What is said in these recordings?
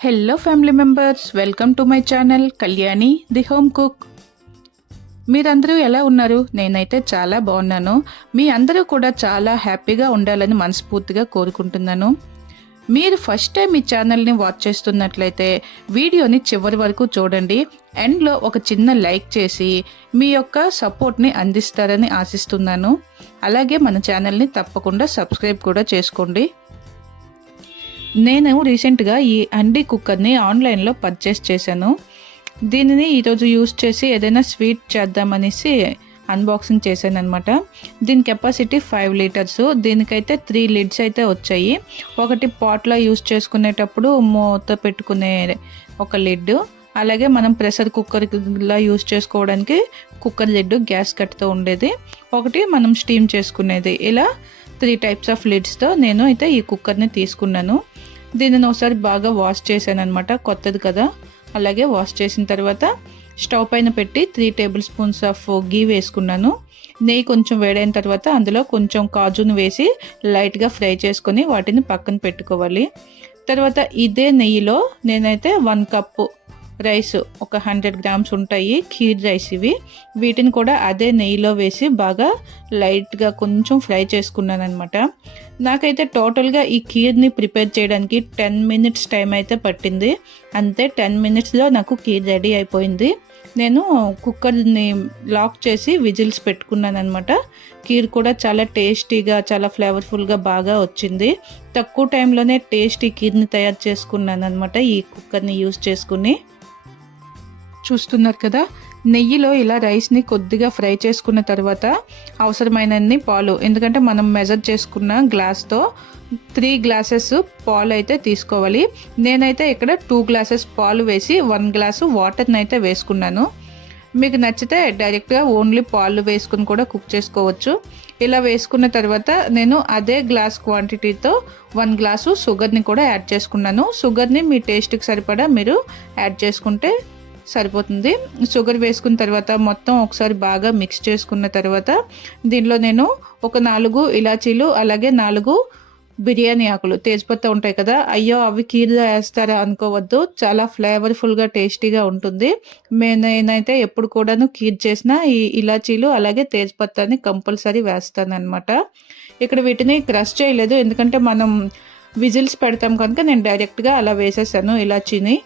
Hello family members welcome to my channel Kalyani the home cook మీరందరూ ఎలా ఉన్నారు? నేనైతే చాలా బాగున్నాను. మీ అందరూ కూడా చాలా హ్యాపీగా ఉండాలని మనస్ఫూర్తిగా కోరుకుంటున్నాను. మీరు ఫస్ట్ టైం ఈ ఛానల్ని వాచ్ చేస్తున్నట్లయితే వీడియోని చివరి వరకు చూడండి. ఎండ్లో ఒక చిన్న లైక్ చేసి మీ యొక్క సపోర్ట్ని అందిస్తారని ఆశిస్తున్నాను. అలాగే మన ఛానల్ని తప్పకుండా సబ్స్క్రైబ్ కూడా చేసుకోండి. నేను రీసెంట్గా ఈ అండి కుక్కర్ని ఆన్లైన్లో పర్చేస్ చేశాను. దీనిని ఈరోజు యూస్ చేసి ఏదైనా స్వీట్ చేద్దామనేసి అన్బాక్సింగ్ చేశాను అనమాట దీని కెపాసిటీ ఫైవ్ లీటర్స్ దీనికైతే త్రీ లిడ్స్ అయితే వచ్చాయి. ఒకటి పాట్లో యూస్ చేసుకునేటప్పుడు మూత పెట్టుకునే ఒక లిడ్ అలాగే మనం ప్రెషర్ కుక్కర్లా యూస్ చేసుకోవడానికి కుక్కర్ లిడ్ గ్యాస్ కట్తో ఉండేది. ఒకటి మనం స్టీమ్ చేసుకునేది. ఇలా త్రీ టైప్స్ ఆఫ్ లిడ్స్తో నేను అయితే ఈ కుక్కర్ని తీసుకున్నాను. దీనిని ఒకసారి బాగా వాష్ చేశాను అనమాట కొత్తది కదా. అలాగే వాష్ చేసిన తర్వాత స్టవ్ పైన పెట్టి త్రీ టేబుల్ స్పూన్స్ ఆఫ్ గీ వేసుకున్నాను. నెయ్యి కొంచెం వేడైన తర్వాత అందులో కొంచెం కాజును వేసి లైట్గా ఫ్రై చేసుకొని వాటిని పక్కన పెట్టుకోవాలి. తర్వాత ఇదే నెయ్యిలో నేనైతే వన్ కప్పు రైస్ ఒక హండ్రెడ్ గ్రామ్స్ ఉంటాయి ఖీర్ రైస్ ఇవి. వీటిని కూడా అదే నెయ్యిలో వేసి బాగా లైట్గా కొంచెం ఫ్రై చేసుకున్నాను అనమాట నాకైతే టోటల్గా ఈ ఖీర్ని ప్రిపేర్ చేయడానికి టెన్ మినిట్స్ టైం అయితే పట్టింది. అంతే టెన్ మినిట్స్లో నాకు ఖీర్ రెడీ అయిపోయింది. నేను కుక్కర్ని లాక్ చేసి విజిల్స్ పెట్టుకున్నాను అనమాట కీర్ కూడా చాలా టేస్టీగా చాలా ఫ్లేవర్ఫుల్గా బాగా వచ్చింది. తక్కువ టైంలోనే టేస్టీ కీర్ని తయారు చేసుకున్నాను అనమాట ఈ కుక్కర్ని యూస్ చేసుకుని. చూస్తున్నారు కదా నెయ్యిలో ఇలా రైస్ని కొద్దిగా ఫ్రై చేసుకున్న తర్వాత అవసరమైనన్ని పాలు ఎందుకంటే మనం మెజర్ చేసుకున్న గ్లాస్తో త్రీ గ్లాసెస్ పాలు అయితే తీసుకోవాలి. నేనైతే ఇక్కడ టూ గ్లాసెస్ పాలు వేసి వన్ గ్లాసు వాటర్ని అయితే వేసుకున్నాను. మీకు నచ్చితే డైరెక్ట్గా ఓన్లీ పాలు వేసుకుని కూడా కుక్ చేసుకోవచ్చు. ఇలా వేసుకున్న తర్వాత నేను అదే గ్లాస్ క్వాంటిటీతో వన్ గ్లాసు షుగర్ని కూడా యాడ్ చేసుకున్నాను. షుగర్ని మీ టేస్ట్కి సరిపడా మీరు యాడ్ చేసుకుంటే సరిపోతుంది. షుగర్ వేసుకున్న తర్వాత మొత్తం ఒకసారి బాగా మిక్స్ చేసుకున్న తర్వాత దీనిలో నేను ఒక నాలుగు ఇలాచీలు అలాగే నాలుగు బిర్యానీ ఆకులు తేజ్పత్తా ఉంటాయి కదా అయ్యో అవి కీర్లో వేస్తారా అనుకోవద్దు. చాలా ఫ్లేవర్ఫుల్గా టేస్టీగా ఉంటుంది. నేనైతే ఎప్పుడు కూడాను కీర్ చేసిన ఈ ఇలాచీలు అలాగే తేజ్పత్తాని కంపల్సరీ వేస్తాను అనమాట ఇక్కడ వీటిని క్రష్ చేయలేదు ఎందుకంటే మనం విజిల్స్ పెడతాం కనుక నేను డైరెక్ట్గా అలా వేసేసాను ఇలాచీని.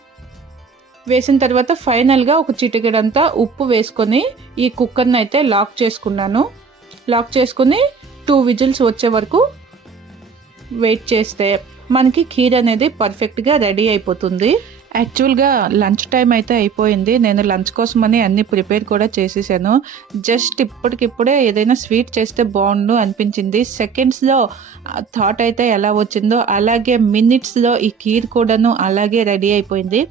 వేసిన తర్వాత ఫైనల్గా ఒక చిటికెడంతా ఉప్పు వేసుకొని ఈ కుక్కర్ని అయితే లాక్ చేసుకున్నాను. లాక్ చేసుకుని టూ విజిల్స్ వచ్చే వరకు వెయిట్ చేస్తే మనకి ఖీర్ అనేది పర్ఫెక్ట్గా రెడీ అయిపోతుంది. యాక్చువల్గా లంచ్ టైం అయితే అయిపోయింది. నేను లంచ్ కోసమని అన్ని ప్రిపేర్ కూడా చేసేసాను. జస్ట్ ఇప్పటికిప్పుడే ఏదైనా స్వీట్ చేస్తే బాగుండు అనిపించింది. సెకండ్స్లో థాట్ అయితే ఎలా వచ్చిందో అలాగే మినిట్స్లో ఈ కీర్ కూడాను అలాగే రెడీ అయిపోయింది.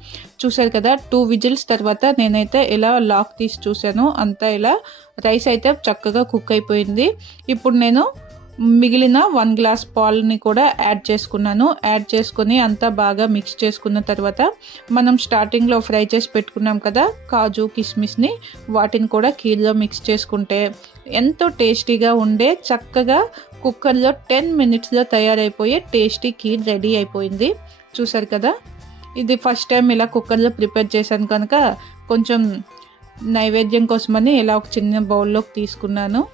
చూశారు కదా టూ విజిల్స్ తర్వాత నేనైతే ఇలా లాక్ తీసి చూశాను. అంతా ఇలా రైస్ అయితే చక్కగా కుక్ అయిపోయింది. ఇప్పుడు నేను మిగిలిన వన్ గ్లాస్ పాల్ని కూడా యాడ్ చేసుకున్నాను. యాడ్ చేసుకొని అంతా బాగా మిక్స్ చేసుకున్న తర్వాత మనం స్టార్టింగ్లో ఫ్రై చేసి పెట్టుకున్నాం కదా కాజు కిస్మిస్ని వాటిని కూడా కీళ్ళలో మిక్స్ చేసుకుంటే ఎంతో టేస్టీగా ఉండే చక్కగా కుక్కర్లో టెన్ మినిట్స్లో తయారైపోయే టేస్టీ కీర్ రెడీ అయిపోయింది. చూసారు కదా? ఇది ఫస్ట్ టైం ఇలా కుక్కర్లో ప్రిపేర్ చేశాను కనుక కొంచెం నైవేద్యం కోసమని ఇలా ఒక చిన్న బౌల్లోకి తీసుకున్నాను.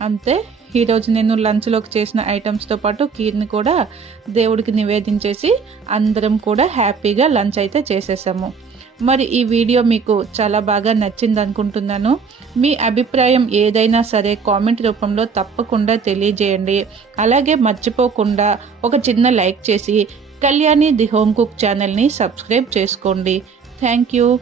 అంతే. ఈరోజు నేను లంచ్లోకి చేసిన ఐటమ్స్తో పాటు కీర్ని కూడా దేవుడికి నివేదించేసి అందరం కూడా హ్యాపీగా లంచ్ అయితే చేసేసాము. మరి ఈ వీడియో మీకు చాలా బాగా నచ్చింది అనుకుంటున్నాను. మీ అభిప్రాయం ఏదైనా సరే కామెంట్ రూపంలో తప్పకుండా తెలియజేయండి. అలాగే మర్చిపోకుండా ఒక చిన్న లైక్ చేసి కళ్యాణి ది హోమ్ కుక్ ఛానల్ని సబ్స్క్రైబ్ చేసుకోండి. Thank you.